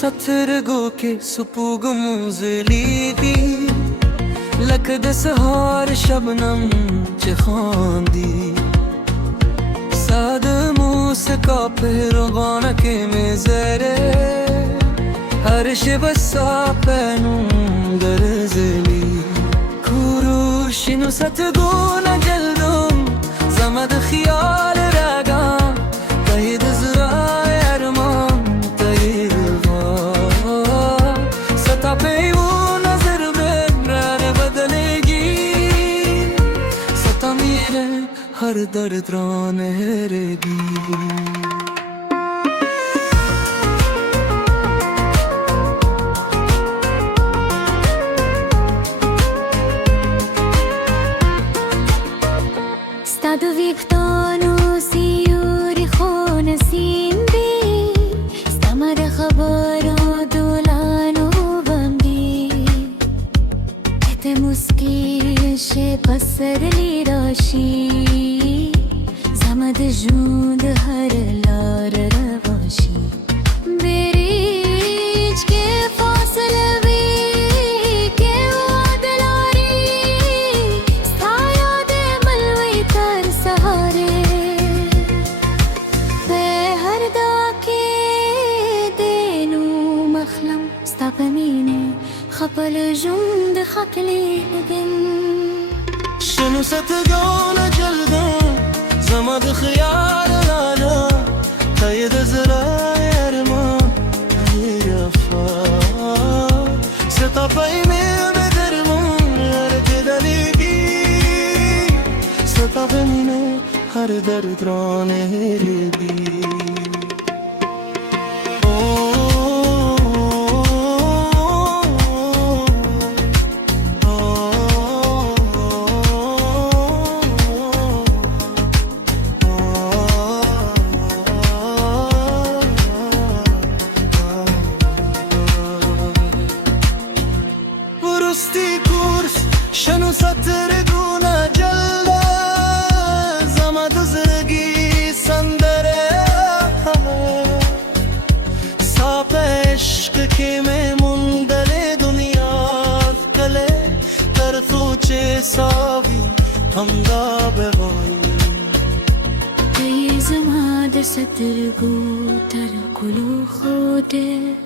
سترگو که سپوگم زلیقی لکه سهار شبنم چه خواندی ساد موسیقا پهلوانه که میذاره هر شب ساپنم در زلی کوروشینو ستگو نجلدم زمد خیال رگم تایید زرای ارمان تایید وا ستا پیمون نظر بین رانه بدلگی ستا میره هر درد رانه هرگی Stado victano siuri khona sindi Stamara khabaro dolano bambi Ete muskish pasar li rashi Zamad jund har lar rawashi Berij ke fasle بمینه خپل جون د خکلی بگن شنو ستگان جلدم زمد خیال لالا تایید زرای ارمان رفا ستا پیمی بدرمون هر دلیگی ستا بمینه هر درد رانه هرگی شنو سترگو نجلده زمد زرگی سندره ساپ عشق که میمون دل دنیا کله در تو چه ساوی همدا بوایی ای زما د سترگو تر کلو خوده